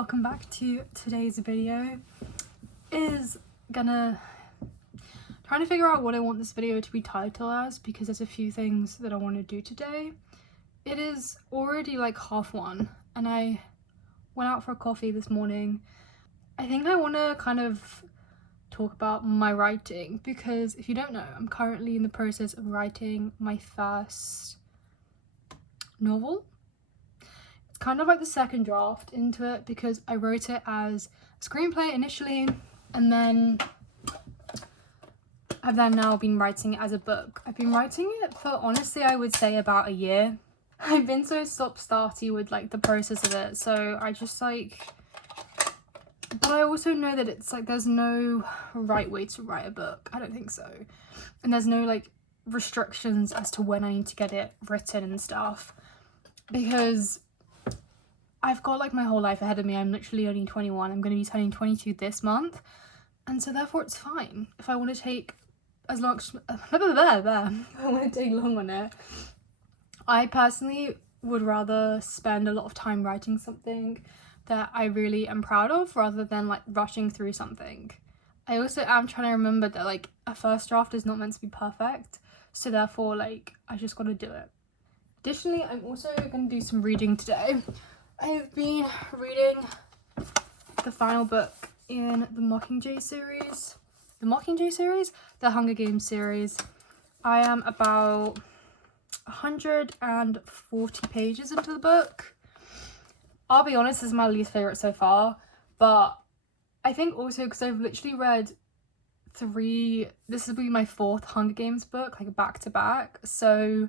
welcome back to today's video. Is trying to figure out what I want this video to be titled as, because there's a few things that I want to do today. It is already like 1:30 and I went out for a coffee this morning. I think I want to kind of talk about my writing, because if you don't know, I'm currently in the process of writing my first novel. It's kind of like the second draft into it, because I wrote it as a screenplay initially, and then I've now been writing it as a book. I've been writing it for, honestly, I would say about a year. I've been so stop-starty with like the process of it, so I just but I also know that it's like there's no right way to write a book. I don't think so. And there's no like restrictions as to when I need to get it written and stuff, because I've got like my whole life ahead of me. I'm literally only 21. I'm going to be turning 22 this month, and so therefore it's fine if I want to take as long if I want to take long on it. I personally would rather spend a lot of time writing something that I really am proud of, rather than like rushing through something. I also am trying to remember that like a first draft is not meant to be perfect, so therefore like I just got to do it. Additionally, I'm also going to do some reading today. I have been reading the final book in the Mockingjay series. The Hunger Games series. I am about 140 pages into the book. I'll be honest, this is my least favourite so far, but I think also because I've literally read this will be my 4th Hunger Games book, like back to back, so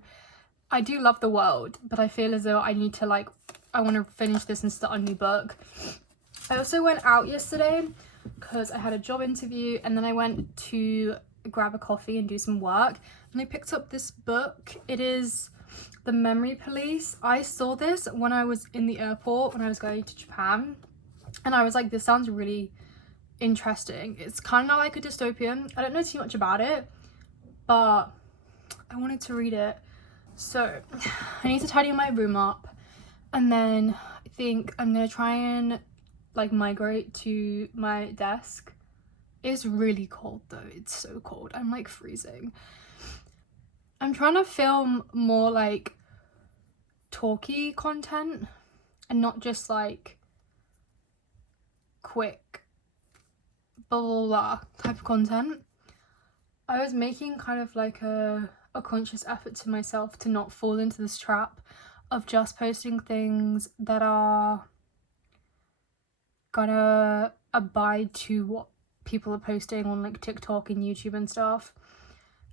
I do love the world, but I feel as though I need to I want to finish this and start a new book. I also went out yesterday because I had a job interview, and then I went to grab a coffee and do some work, and I picked up this book. It is The Memory Police. I saw this when I was in the airport when I was going to Japan, and I was like, this sounds really interesting. It's kind of like a dystopian. I don't know too much about it, but I wanted to read it. So I need to tidy my room up, and then I think I'm gonna try and like migrate to my desk. It's really cold though. It's so cold. I'm like freezing. I'm trying to film more like talky content and not just like quick blah blah blah type of content. I was making kind of like a conscious effort to myself to not fall into this trap of just posting things that are gonna abide to what people are posting on like TikTok and YouTube and stuff,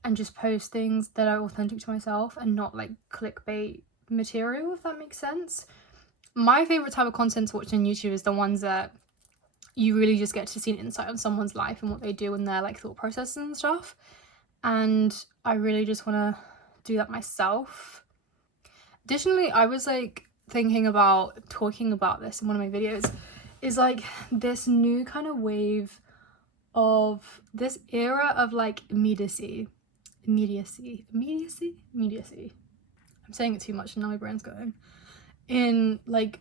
and just post things that are authentic to myself and not like clickbait material, if that makes sense. My favorite type of content to watch on YouTube is the ones that you really just get to see an insight on someone's life and what they do and their like thought processes and stuff, and I really just want to do that myself. Additionally, I was like thinking about talking about this in one of my videos, is like this new kind of wave of this era of like immediacy. I'm saying it too much and now my brain's going. In like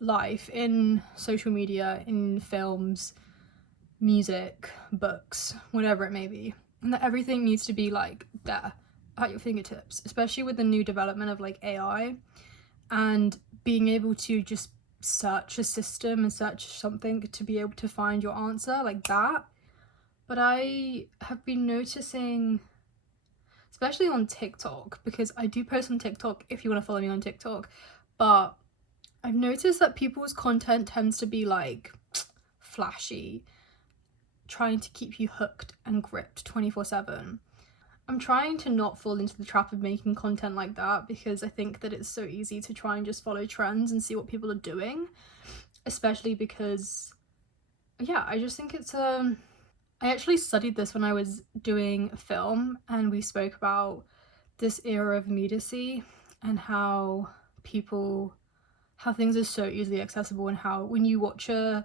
life, in social media, in films, music, books, whatever it may be, and that everything needs to be like there at your fingertips, especially with the new development of like AI and being able to just search a system and search something to be able to find your answer like that. But I have been noticing, especially on TikTok, because I do post on TikTok if you want to follow me on TikTok, but I've noticed that people's content tends to be like flashy, trying to keep you hooked and gripped 24/7. I'm trying to not fall into the trap of making content like that, because I think that it's so easy to try and just follow trends and see what people are doing, especially because, yeah, I just think it's I actually studied this when I was doing film, and we spoke about this era of immediacy and how things are so easily accessible, and how when you watch a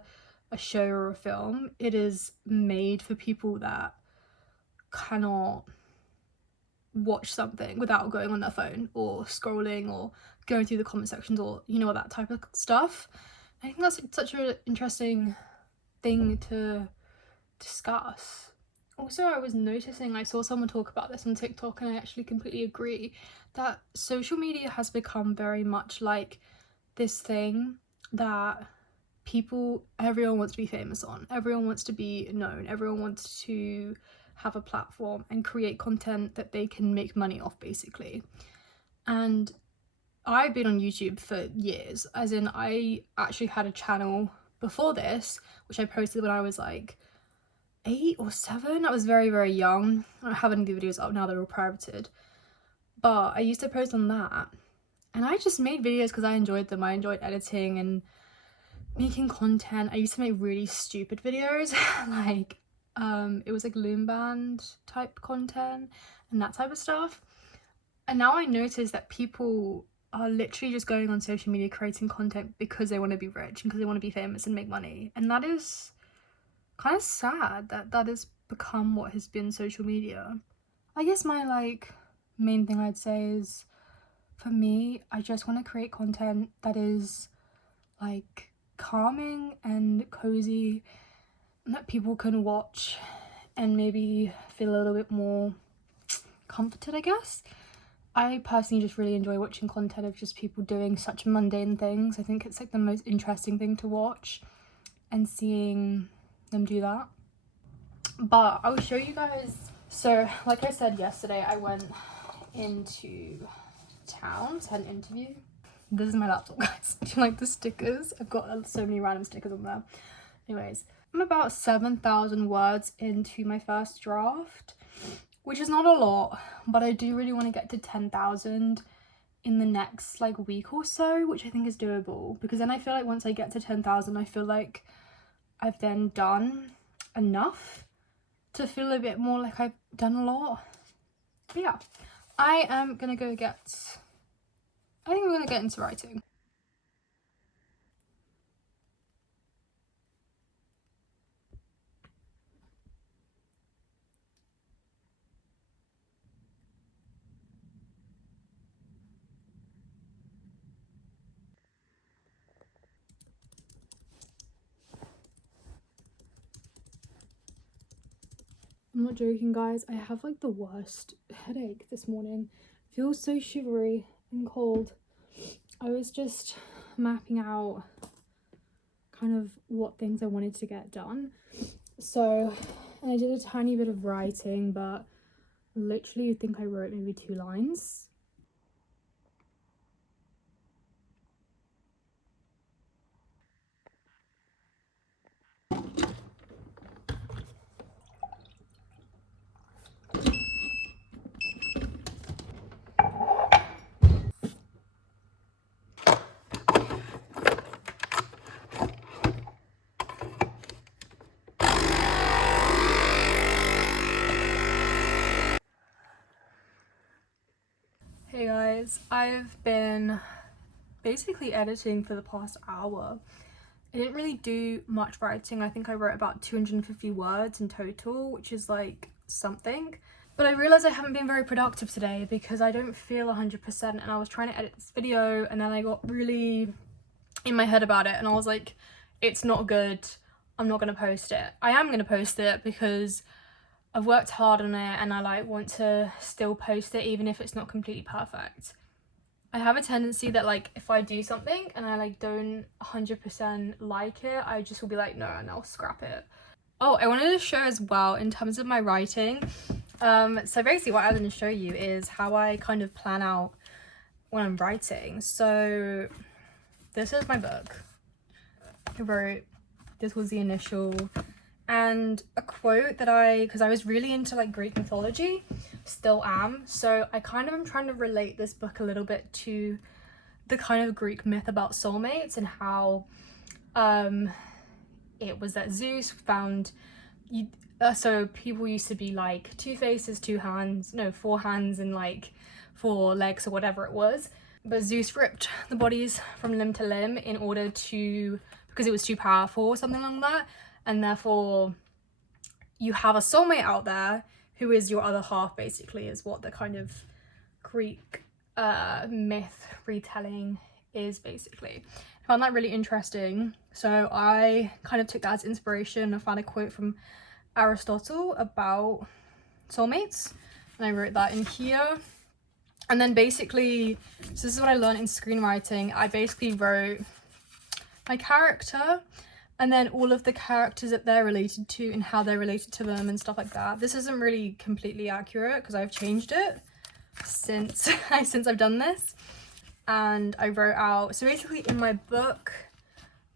show or a film, it is made for people that cannot watch something without going on their phone or scrolling or going through the comment sections or that type of stuff. I think that's such an interesting thing to discuss. Also, I was noticing, I saw someone talk about this on TikTok, and I actually completely agree, that social media has become very much like this thing that everyone wants to be famous on, everyone wants to be known, everyone wants to have a platform and create content that they can make money off, basically. And I've been on YouTube for years, as in I actually had a channel before this, which I posted when I was like 8 or 7. I was very, very young. I don't have any of the videos up now, they're all privated. But I used to post on that. And I just made videos because I enjoyed them. I enjoyed editing and making content. I used to make really stupid videos. Like, it was like Loom Band type content and that type of stuff. And now I notice that people are literally just going on social media creating content because they want to be rich and because they want to be famous and make money. And that is kind of sad that has become what has been social media. I guess my like main thing I'd say is, for me, I just want to create content that is like calming and cozy and that people can watch and maybe feel a little bit more comforted, I guess. I personally just really enjoy watching content of just people doing such mundane things. I think it's like the most interesting thing to watch, and seeing them do that. But I'll show you guys. So like I said yesterday, I went into town to have an interview. This is my laptop, guys. Do you like the stickers? I've got so many random stickers on there. Anyways, I'm about 7,000 words into my first draft, which is not a lot, but I do really want to get to 10,000 in the next like week or so, which I think is doable, because then I feel like once I get to 10,000, I feel like I've then done enough to feel a bit more like I've done a lot. But yeah, I think we're gonna get into writing. I'm not joking, guys. I have like the worst headache this morning. Feels so shivery and cold. I was just mapping out kind of what things I wanted to get done. So, and I did a tiny bit of writing, but literally I think I wrote maybe 2 lines. Hey guys, I've been basically editing for the past hour. I didn't really do much writing. I think I wrote about 250 words in total, which is like something. But I realised I haven't been very productive today because I don't feel 100%, and I was trying to edit this video and then I got really in my head about it and I was like, it's not good, I'm not gonna post it. I am gonna post it because I've worked hard on it and I like want to still post it even if it's not completely perfect. I have a tendency that like if I do something and I like don't 100% like it, I just will be like no, and I'll scrap it. Oh, I wanted to show as well in terms of my writing. So basically what I was going to show you is how I kind of plan out when I'm writing. So this is my book. I wrote, this was the initial, and a quote that because I was really into like Greek mythology, still am, so I kind of am trying to relate this book a little bit to the kind of Greek myth about soulmates and how it was that Zeus found so people used to be like 2 faces, 2 hands, no, 4 hands and like 4 legs or whatever it was, but Zeus ripped the bodies from limb to limb in order to, because it was too powerful or something like that, and therefore you have a soulmate out there who is your other half, basically, is what the kind of Greek myth retelling is, basically. I found that really interesting, so I kind of took that as inspiration. I found a quote from Aristotle about soulmates, and I wrote that in here. And then basically, so this is what I learned in screenwriting. I basically wrote my character and then all of the characters that they're related to and how they're related to them and stuff like that. This isn't really completely accurate because I've changed it since I've done this. And I wrote out, so basically in my book,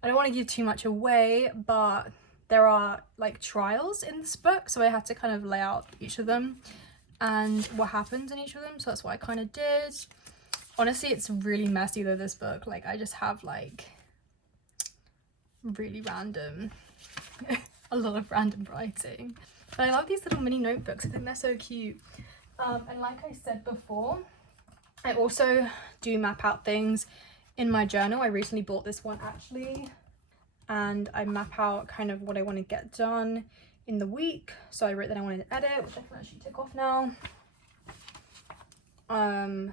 I don't want to give too much away, but there are like trials in this book, so I had to kind of lay out each of them and what happens in each of them, so that's what I kind of did. Honestly, it's really messy though, this book. Like, I just have like really random a lot of random writing, but I love these little mini notebooks. I think they're so cute. And like I said before, I also do map out things in my journal. I recently bought this one actually, and I map out kind of what I want to get done in the week. So I wrote that I wanted to edit, which I can actually tick off now. I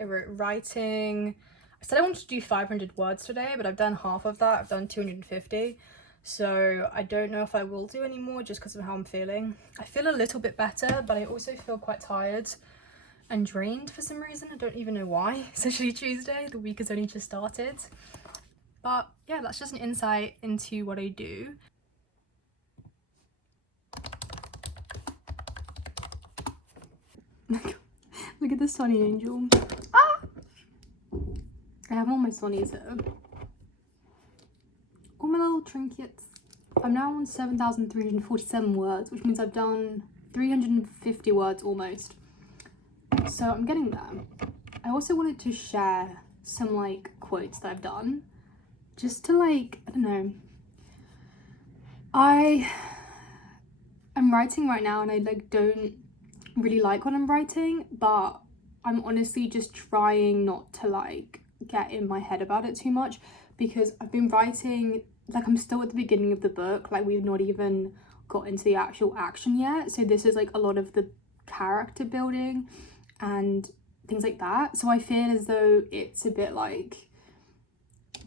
wrote writing. I said I wanted to do 500 words today, but I've done half of that. I've done 250. So I don't know if I will do any more just because of how I'm feeling. I feel a little bit better, but I also feel quite tired and drained for some reason. I don't even know why. It's actually Tuesday. The week has only just started. But yeah, that's just an insight into what I do. Look at the Sunny Angel. Ah! I have all my Sunnies here. All my little trinkets. I'm now on 7,347 words, which means I've done 350 words almost. So I'm getting there. I also wanted to share some like quotes that I've done. Just to like, I don't know. I'm writing right now and I like don't really like what I'm writing, but I'm honestly just trying not to like get in my head about it too much, because I've been writing, like I'm still at the beginning of the book, like we've not even got into the actual action yet, so this is like a lot of the character building and things like that. So I feel as though it's a bit like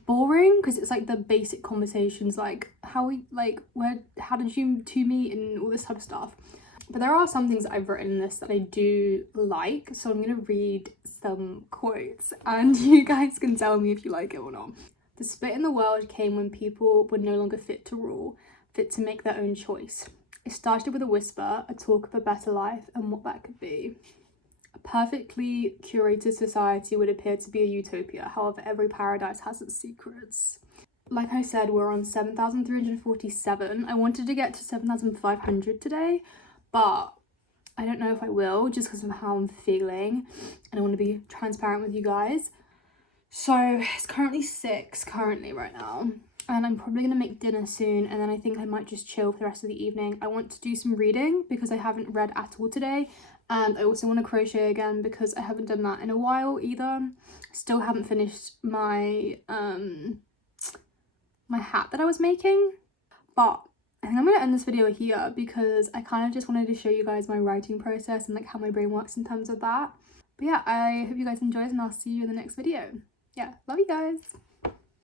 boring because it's like the basic conversations, like how did you two meet and all this type of stuff. But there are some things that I've written in this that I do like, so I'm gonna read some quotes and you guys can tell me if you like it or not. The split in the world came when people were no longer fit to rule, fit to make their own choice. It started with a whisper, a talk of a better life and what that could be. A perfectly curated society would appear to be a utopia, however every paradise has its secrets. Like I said, we're on 7,347. I wanted to get to 7,500 today, but I don't know if I will, just because of how I'm feeling, and I want to be transparent with you guys. So it's currently 6 right now, and I'm probably going to make dinner soon, and then I think I might just chill for the rest of the evening. I want to do some reading because I haven't read at all today, and I also want to crochet again because I haven't done that in a while either. Still haven't finished my my hat that I was making, but I think I'm going to end this video here because I kind of just wanted to show you guys my writing process and like how my brain works in terms of that. But yeah, I hope you guys enjoyed and I'll see you in the next video. Yeah, love you guys.